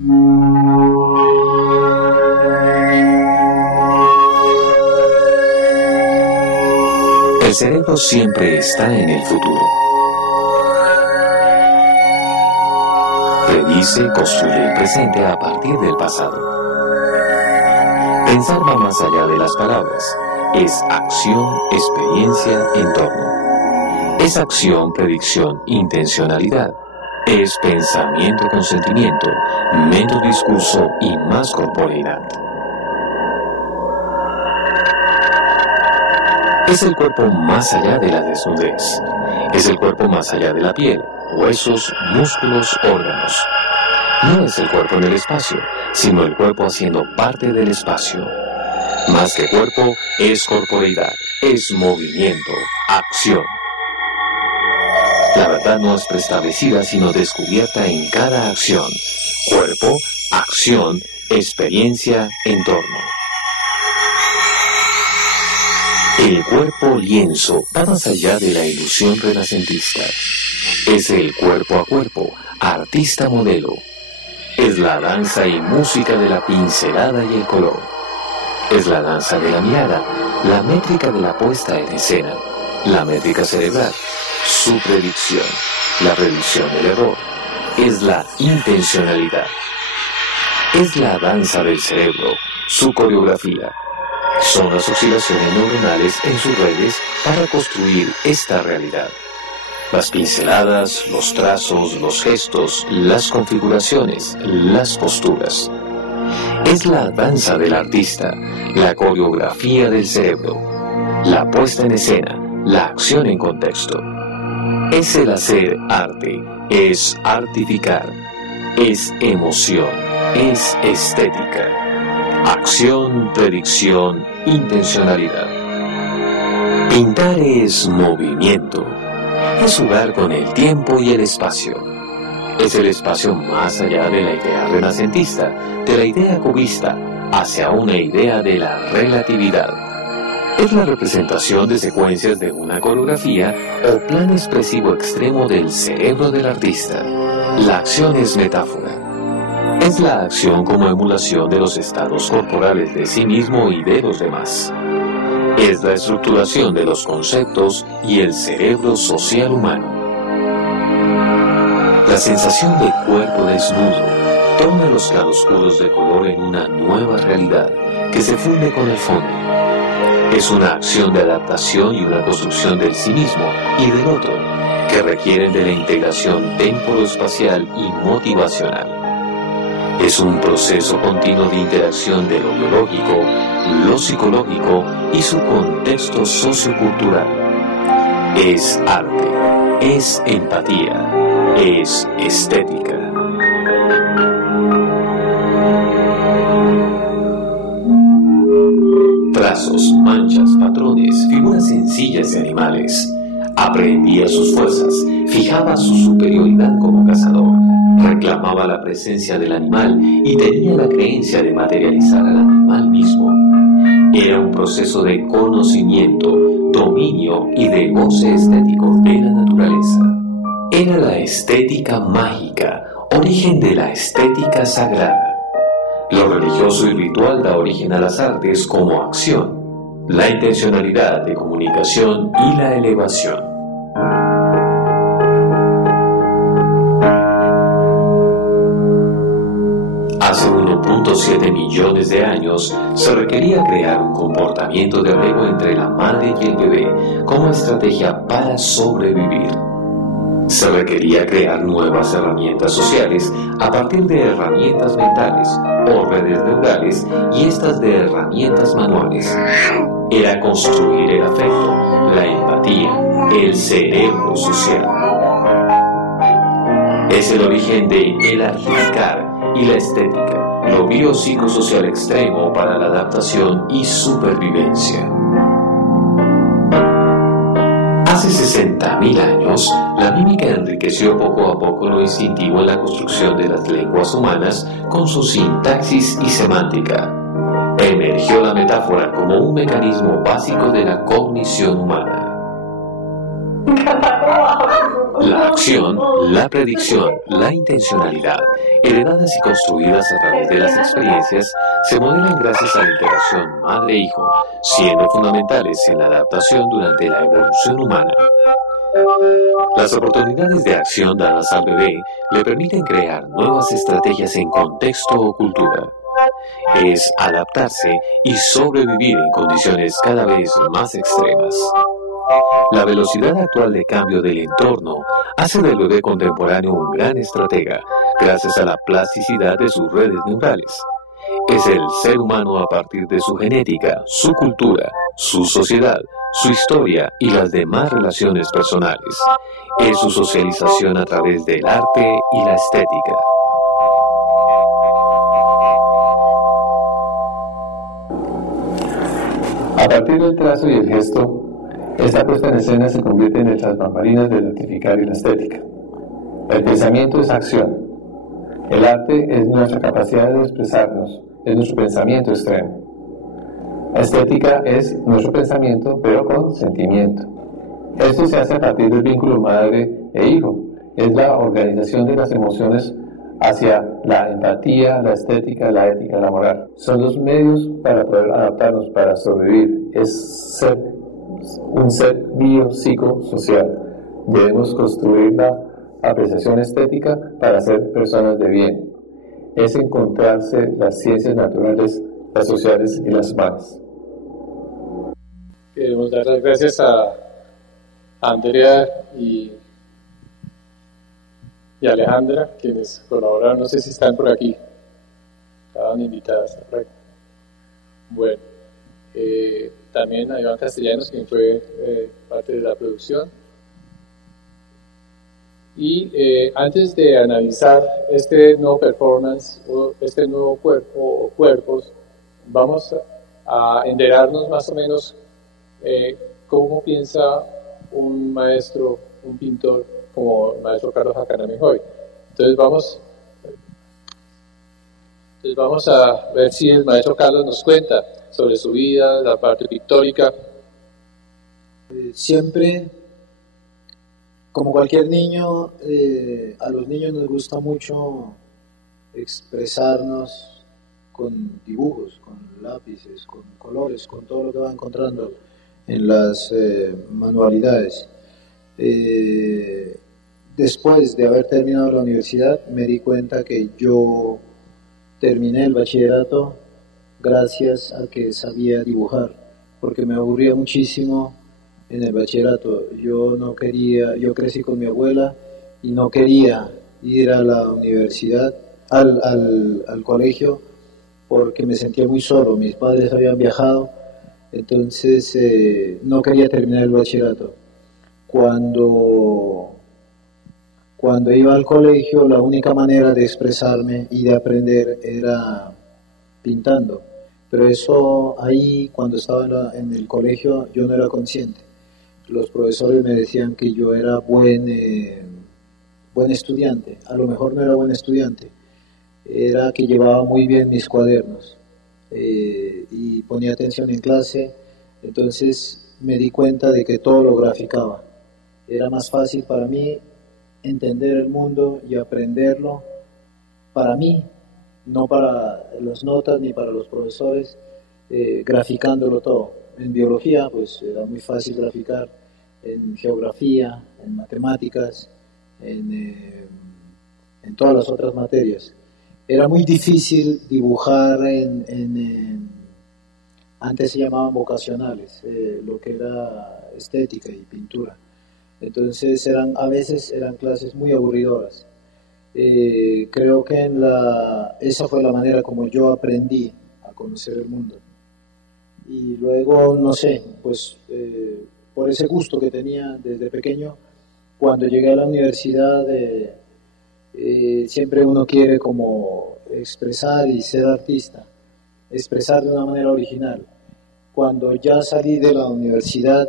El cerebro siempre está en el futuro. Predice, construye el presente a partir del pasado. Pensar va más allá de las palabras. Es acción, experiencia, entorno. Es acción, predicción, intencionalidad. Es pensamiento con sentimiento, mente, discurso y más corporeidad. Es el cuerpo más allá de la desnudez. Es el cuerpo más allá de la piel, huesos, músculos, órganos. No es el cuerpo en el espacio, sino el cuerpo haciendo parte del espacio. Más que cuerpo, es corporeidad, es movimiento, acción. La verdad no es preestablecida, sino descubierta en cada acción. Cuerpo, acción, experiencia, entorno. El cuerpo lienzo va más allá de la ilusión renacentista. Es el cuerpo a cuerpo, artista modelo. Es la danza y música de la pincelada y el color. Es la danza de la mirada, la métrica de la puesta en escena, la métrica cerebral, su predicción, la predicción del error. Es la intencionalidad. Es la danza del cerebro, su coreografía. Son las oscilaciones neuronales en sus redes para construir esta realidad. Las pinceladas, los trazos, los gestos, las configuraciones, las posturas. Es la danza del artista, la coreografía del cerebro, la puesta en escena, la acción en contexto. Es el hacer arte, es artificar, es emoción, es estética. Acción, predicción, intencionalidad. Pintar es movimiento. Es jugar con el tiempo y el espacio. Es el espacio más allá de la idea renacentista, de la idea cubista, hacia una idea de la relatividad. Es la representación de secuencias de una coreografía o plan expresivo extremo del cerebro del artista. La acción es metáfora. Es la acción como emulación de los estados corporales de sí mismo y de los demás. Es la estructuración de los conceptos y el cerebro social humano. La sensación de cuerpo desnudo torna los claroscuros de color en una nueva realidad que se funde con el fondo. Es una acción de adaptación y una construcción del sí mismo y del otro que requieren de la integración temporoespacial y motivacional. Es un proceso continuo de interacción de lo biológico, lo psicológico y su contexto sociocultural. Es arte, es empatía, es estética. Trazos, manchas, patrones, figuras sencillas de animales. Aprendía sus fuerzas, fijaba su superioridad como cazador. Reclamaba la presencia del animal y tenía la creencia de materializar al animal mismo. Era un proceso de conocimiento, dominio y de goce estético de la naturaleza. Era la estética mágica, origen de la estética sagrada. Lo religioso y ritual da origen a las artes como acción, la intencionalidad de comunicación y la elevación. Hace 1.7 millones de años se requería crear un comportamiento de apego entre la madre y el bebé como estrategia para sobrevivir. Se requería crear nuevas herramientas sociales a partir de herramientas mentales o redes neurales y estas de herramientas manuales. Era construir el afecto, la empatía, el cerebro social. Es el origen de el artificar y la estética, lo biopsicosocial extremo para la adaptación y supervivencia. Hace 60.000 años, la mímica enriqueció poco a poco lo instintivo en la construcción de las lenguas humanas con su sintaxis y semántica. Emergió la metáfora como un mecanismo básico de la cognición humana. La acción, la predicción, la intencionalidad, heredadas y construidas a través de las experiencias, se modelan gracias a la interacción madre-hijo, siendo fundamentales en la adaptación durante la evolución humana. Las oportunidades de acción dadas al bebé le permiten crear nuevas estrategias en contexto o cultura. Es adaptarse y sobrevivir en condiciones cada vez más extremas. La velocidad actual de cambio del entorno hace del bebé contemporáneo un gran estratega, gracias a la plasticidad de sus redes neurales. Es el ser humano a partir de su genética, su cultura, su sociedad, su historia y las demás relaciones personales. Es su socialización a través del arte y la estética. A partir del trazo y el gesto, esta puesta en escena se convierte en las bambalinas del artificar y la estética. El pensamiento es acción. El arte es nuestra capacidad de expresarnos, es nuestro pensamiento extremo. La estética es nuestro pensamiento, pero con sentimiento. Esto se hace a partir del vínculo madre e hijo. Es la organización de las emociones hacia la empatía, la estética, la ética, la moral. Son los medios para poder adaptarnos, para sobrevivir. Es ser un ser biopsicosocial. Debemos construir la apreciación estética para ser personas de bien. Es encontrarse las ciencias naturales, las sociales y las humanas. Queremos dar las gracias a Andrea y Alejandra, quienes colaboraron. No sé si están por aquí. Estaban invitadas, ¿correcto? Bueno, también a Iván Castellanos, quien fue parte de la producción. Y antes de analizar este nuevo performance o este nuevo cuerpo o cuerpos, vamos a enterarnos más o menos cómo piensa un maestro, un pintor como el maestro Carlos Jacanami-Hoy. Entonces vamos a ver si el maestro Carlos nos cuenta sobre su vida, la parte pictórica. Siempre, como cualquier niño, a los niños nos gusta mucho expresarnos con dibujos, con lápices, con colores, con todo lo que va encontrando en las manualidades. Después de haber terminado la universidad, me di cuenta que yo terminé el bachillerato gracias a que sabía dibujar, porque me aburría muchísimo en el bachillerato. Yo crecí con mi abuela y no quería ir a la universidad, al colegio, porque me sentía muy solo. Mis padres habían viajado, entonces no quería terminar el bachillerato. Cuando iba al colegio, la única manera de expresarme y de aprender era pintando. Pero eso ahí, cuando estaba en el colegio, yo no era consciente. Los profesores me decían que yo era buen estudiante. A lo mejor no era buen estudiante, era que llevaba muy bien mis cuadernos y ponía atención en clase. Entonces me di cuenta de que todo lo graficaba. Era más fácil para mí entender el mundo y aprenderlo para mí, no para las notas ni para los profesores, graficándolo todo. En biología pues era muy fácil graficar, en geografía, en matemáticas, en todas las otras materias. Era muy difícil dibujar antes se llamaban vocacionales, lo que era estética y pintura. Entonces a veces eran clases muy aburridoras. Creo que esa fue la manera como yo aprendí a conocer el mundo. Y luego, no sé, pues por ese gusto que tenía desde pequeño, cuando llegué a la universidad, siempre uno quiere como expresar y ser artista, expresar de una manera original. Cuando ya salí de la universidad,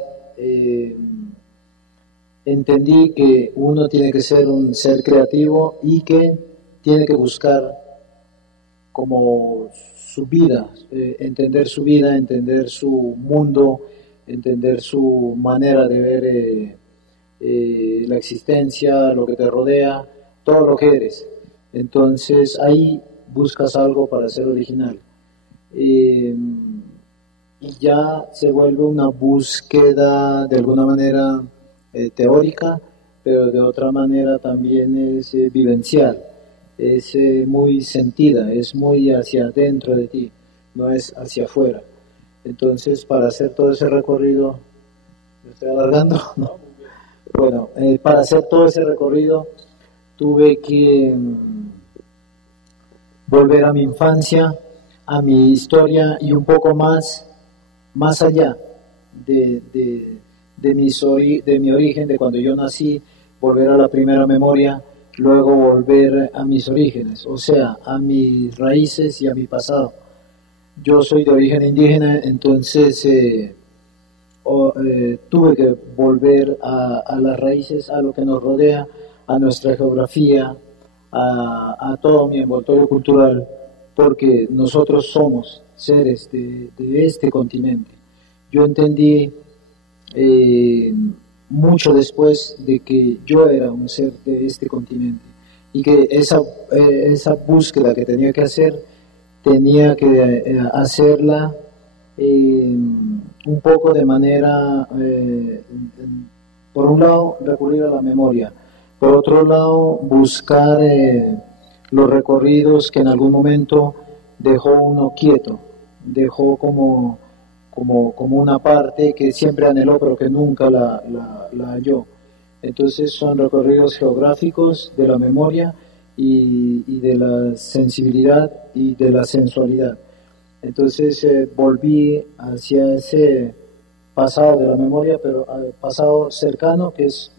entendí que uno tiene que ser un ser creativo y que tiene que buscar como su vida, entender su vida, entender su mundo, entender su manera de ver la existencia, lo que te rodea, todo lo que eres. Entonces ahí buscas algo para ser original. Y ya se vuelve una búsqueda de alguna manera teórica, pero de otra manera también es vivencial, es muy sentida, es muy hacia adentro de ti, no es hacia afuera. Entonces, para hacer todo ese recorrido, ¿me estoy alargando? ¿No? Bueno, para hacer todo ese recorrido tuve que volver a mi infancia, a mi historia y un poco más allá de mi origen, de cuando yo nací, volver a la primera memoria, luego volver a mis orígenes, o sea, a mis raíces y a mi pasado. Yo soy de origen indígena, entonces tuve que volver a las raíces, a lo que nos rodea, a nuestra geografía, a todo mi envoltorio cultural, porque nosotros somos seres de este continente. Yo entendí mucho después de que yo era un ser de este continente y que esa búsqueda que tenía que hacer, tenía que hacerla un poco de manera, por un lado, recurrir a la memoria, por otro lado, buscar los recorridos que en algún momento dejó uno quieto, dejó como una parte que siempre anheló pero que nunca la halló. Entonces son recorridos geográficos de la memoria y de la sensibilidad y de la sensualidad. Entonces volví hacia ese pasado de la memoria, pero al pasado cercano, que es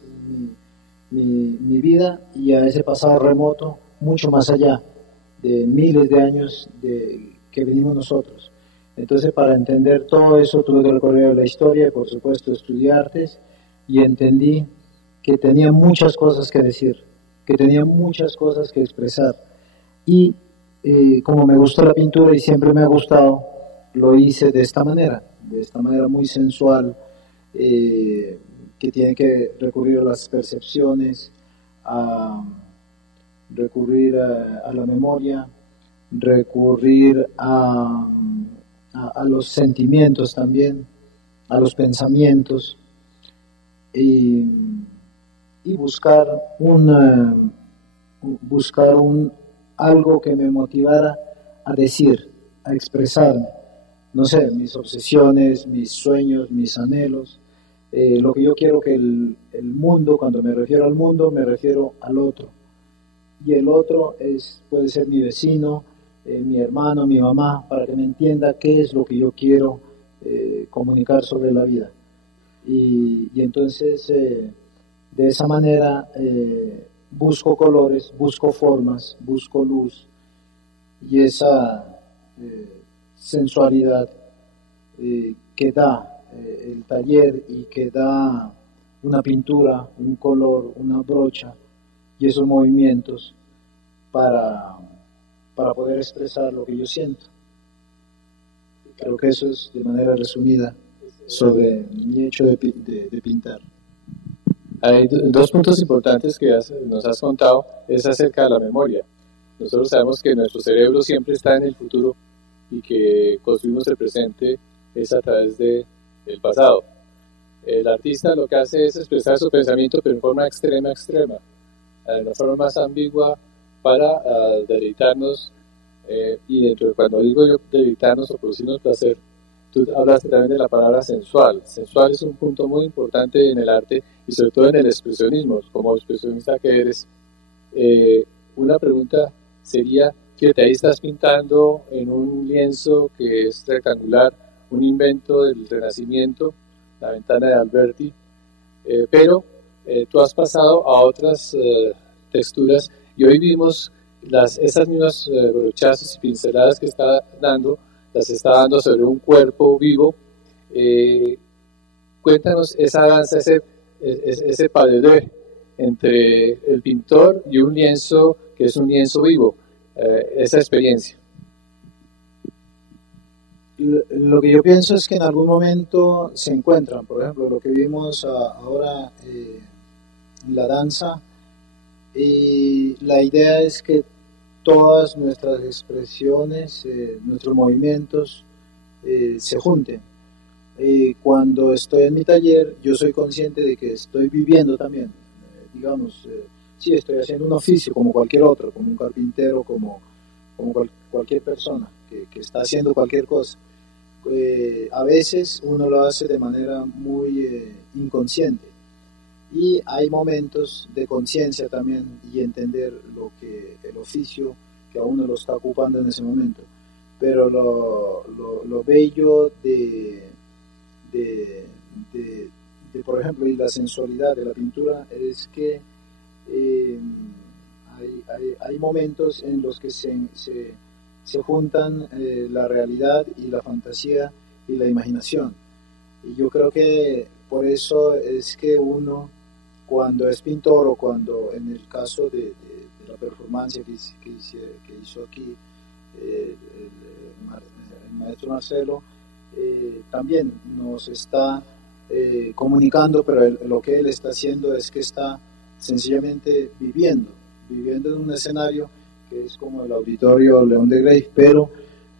mi vida, y a ese pasado remoto, mucho más allá de miles de años que venimos nosotros. Entonces, para entender todo eso, tuve que recorrer la historia y, por supuesto, estudiar artes, y entendí que tenía muchas cosas que decir, que tenía muchas cosas que expresar. Y como me gustó la pintura y siempre me ha gustado, lo hice de esta manera muy sensual, que tiene que recurrir a las percepciones, a recurrir a la memoria, recurrir a los sentimientos también, a los pensamientos, y buscar algo que me motivara a decir, a expresarme, no sé, mis obsesiones, mis sueños, mis anhelos, lo que yo quiero que el mundo, cuando me refiero al mundo, me refiero al otro. Y el otro puede ser mi vecino, mi hermano, mi mamá, para que me entienda qué es lo que yo quiero comunicar sobre la vida. Y entonces, de esa manera, busco colores, busco formas, busco luz, y esa sensualidad que da el taller y que da una pintura, un color, una brocha, y esos movimientos para poder expresar lo que yo siento. Creo que eso es de manera resumida sobre mi hecho de pintar. Hay dos puntos importantes que nos has contado, es acerca de la memoria. Nosotros sabemos que nuestro cerebro siempre está en el futuro y que construimos el presente es a través del pasado. El artista lo que hace es expresar su pensamiento, pero en forma extrema, en la forma más ambigua, para deleitarnos, y dentro de, cuando digo yo deleitarnos o producirnos placer, tú hablaste también de la palabra sensual. Sensual es un punto muy importante en el arte y sobre todo en el expresionismo. Como expresionista que eres, una pregunta sería, fíjate, ahí estás pintando en un lienzo que es rectangular, un invento del Renacimiento, la ventana de Alberti, pero tú has pasado a otras texturas y hoy vimos esas mismas brochazos y pinceladas que está dando, las está dando sobre un cuerpo vivo. Cuéntanos esa danza, ese pas de deux entre el pintor y un lienzo que es un lienzo vivo, esa experiencia. Lo que yo pienso es que en algún momento se encuentran, por ejemplo, lo que vimos ahora la danza, y la idea es que todas nuestras expresiones, nuestros movimientos se junten. Cuando estoy en mi taller, yo soy consciente de que estoy viviendo también, digamos, sí, estoy haciendo un oficio como cualquier otro, como un carpintero, como cualquier persona que está haciendo cualquier cosa. A veces uno lo hace de manera muy inconsciente, y hay momentos de conciencia también y entender el oficio que a uno lo está ocupando en ese momento. Pero lo bello de, por ejemplo, y la sensualidad de la pintura es que hay momentos en los que se juntan la realidad y la fantasía y la imaginación. Y yo creo que por eso es que uno, cuando es pintor, o cuando en el caso de la performance que hizo aquí el maestro Marcelo, también nos está comunicando, pero lo que él está haciendo es que está sencillamente viviendo en un escenario que es como el Auditorio León de Grey, pero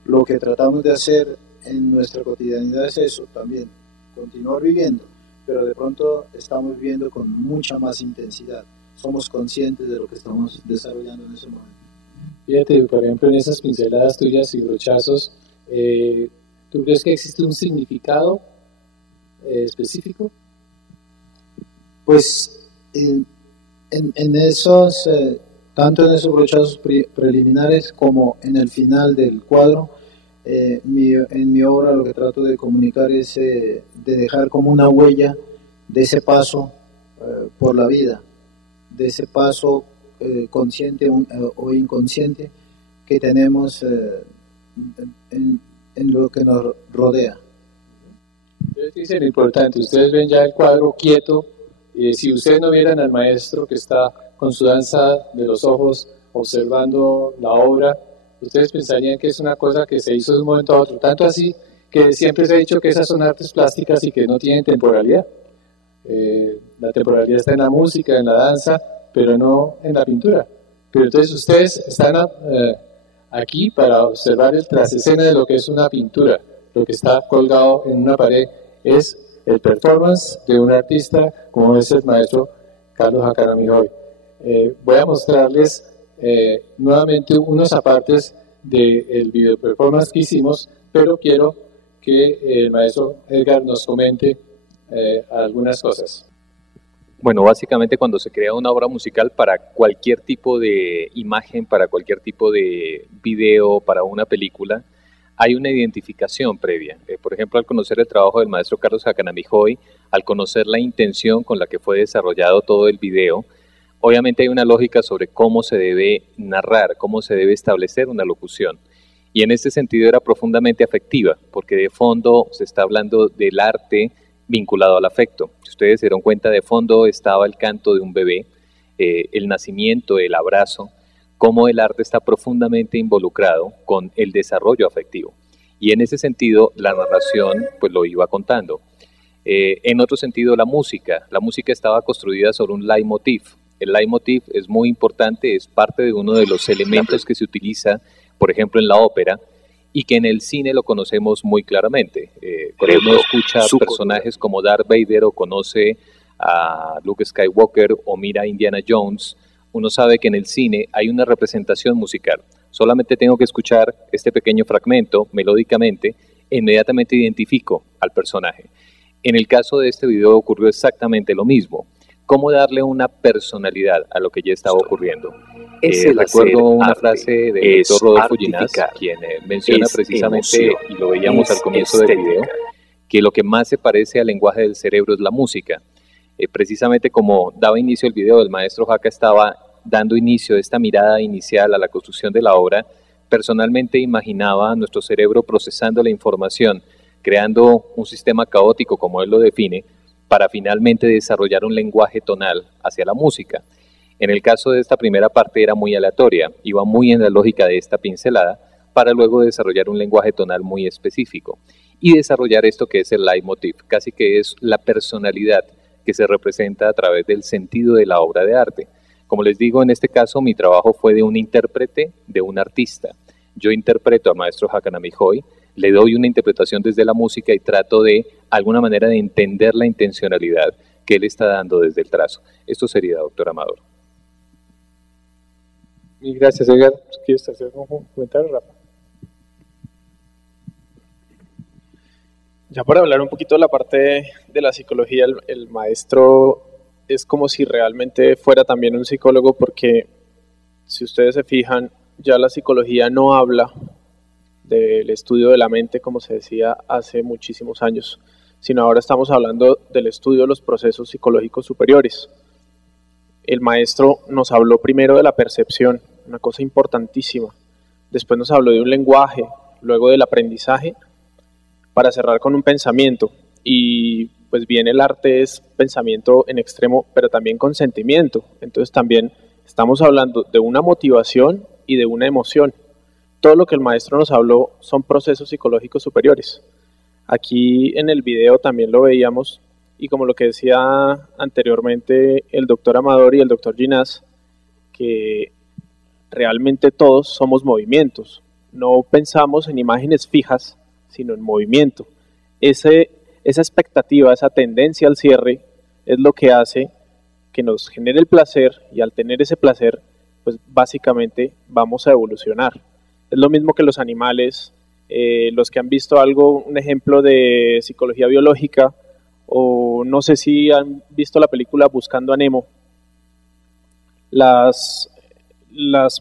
lo que tratamos de hacer en nuestra cotidianidad es eso también, continuar viviendo, pero de pronto estamos viviendo con mucha más intensidad, somos conscientes de lo que estamos desarrollando en ese momento. Fíjate, por ejemplo, en esas pinceladas tuyas y brochazos, ¿tú crees que existe un significado específico? Pues en esos, tanto en esos brochazos preliminares como en el final del cuadro, en mi obra lo que trato de comunicar es de dejar como una huella de ese paso por la vida, de ese paso consciente o inconsciente que tenemos en lo que nos rodea. Ustedes dicen lo importante, ustedes ven ya el cuadro quieto, si ustedes no vieran al maestro que está con su danza de los ojos observando la obra, ustedes pensarían que es una cosa que se hizo de un momento a otro, tanto así que siempre se ha dicho que esas son artes plásticas y que no tienen temporalidad. La temporalidad está en la música, en la danza, pero no en la pintura. Pero entonces ustedes están aquí para observar el trasescena de lo que es una pintura. Lo que está colgado en una pared es el performance de un artista como es el maestro Carlos Jacaramijoy. Voy a mostrarles nuevamente unos apartes del video performance que hicimos, pero quiero que el maestro Edgar nos comente algunas cosas. Bueno, básicamente cuando se crea una obra musical para cualquier tipo de imagen, para cualquier tipo de video, para una película, hay una identificación previa. Por ejemplo, al conocer el trabajo del maestro Carlos Jacaramijoy, al conocer la intención con la que fue desarrollado todo el video, obviamente hay una lógica sobre cómo se debe narrar, cómo se debe establecer una locución. Y en este sentido era profundamente afectiva, porque de fondo se está hablando del arte vinculado al afecto. Si ustedes se dieron cuenta, de fondo estaba el canto de un bebé, el nacimiento, el abrazo, cómo el arte está profundamente involucrado con el desarrollo afectivo. Y en ese sentido, la narración pues lo iba contando. En otro sentido, la música estaba construida sobre un leitmotiv. El leitmotiv es muy importante, es parte de uno de los elementos que se utiliza, por ejemplo, en la ópera, y que en el cine lo conocemos muy claramente. Cuando uno escucha personajes como Darth Vader o conoce a Luke Skywalker o mira a Indiana Jones, uno sabe que en el cine hay una representación musical. Solamente tengo que escuchar este pequeño fragmento melódicamente e inmediatamente identifico al personaje. En el caso de este video ocurrió exactamente lo mismo. ¿Cómo darle una personalidad a lo que ya estaba ocurriendo? Recuerdo una frase del doctor Rodolfo Ginás, quien menciona precisamente, y lo veíamos al comienzo del video, que lo que más se parece al lenguaje del cerebro es la música. Precisamente como daba inicio el video, el maestro Jaca estaba dando inicio a esta mirada inicial a la construcción de la obra. Personalmente imaginaba a nuestro cerebro procesando la información, creando un sistema caótico, como él lo define, para finalmente desarrollar un lenguaje tonal hacia la música. En el caso de esta primera parte era muy aleatoria, iba muy en la lógica de esta pincelada, para luego desarrollar un lenguaje tonal muy específico y desarrollar esto que es el leitmotiv, casi que es la personalidad que se representa a través del sentido de la obra de arte. Como les digo, en este caso mi trabajo fue de un intérprete, de un artista. Yo interpreto al maestro Hakanami Hoy, le doy una interpretación desde la música y trato de alguna manera de entender la intencionalidad que él está dando desde el trazo. Esto sería, doctor Amador. Y gracias, Edgar. ¿Quieres hacer un comentario, Rafa? Ya para hablar un poquito de la parte de la psicología, el maestro es como si realmente fuera también un psicólogo, porque si ustedes se fijan, ya la psicología no habla del estudio de la mente como se decía hace muchísimos años, sino ahora estamos hablando del estudio de los procesos psicológicos superiores. El maestro nos habló primero de la percepción, una cosa importantísima. Después nos habló de un lenguaje, luego del aprendizaje, para cerrar con un pensamiento. Y pues bien, el arte es pensamiento en extremo, pero también con sentimiento. Entonces también estamos hablando de una motivación y de una emoción. Todo lo que el maestro nos habló son procesos psicológicos superiores. Aquí en el video también lo veíamos, y como lo que decía anteriormente el doctor Amador y el doctor Ginás, que realmente todos somos movimientos. No pensamos en imágenes fijas, sino en movimiento. Esa expectativa, esa tendencia al cierre es lo que hace que nos genere el placer, y al tener ese placer, pues básicamente vamos a evolucionar. Es lo mismo que los animales, los que han visto algo, un ejemplo de psicología biológica, o no sé si han visto la película Buscando a Nemo. Las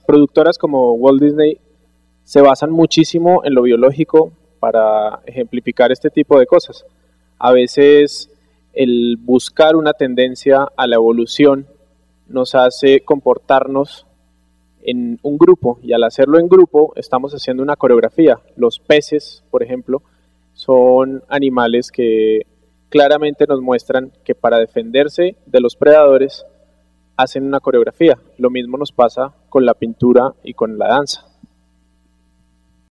productoras como Walt Disney se basan muchísimo en lo biológico para ejemplificar este tipo de cosas. A veces el buscar una tendencia a la evolución nos hace comportarnos en un grupo, y al hacerlo en grupo estamos haciendo una coreografía. Los peces, por ejemplo, son animales que claramente nos muestran que para defenderse de los predadores hacen una coreografía. Lo mismo nos pasa con la pintura y con la danza.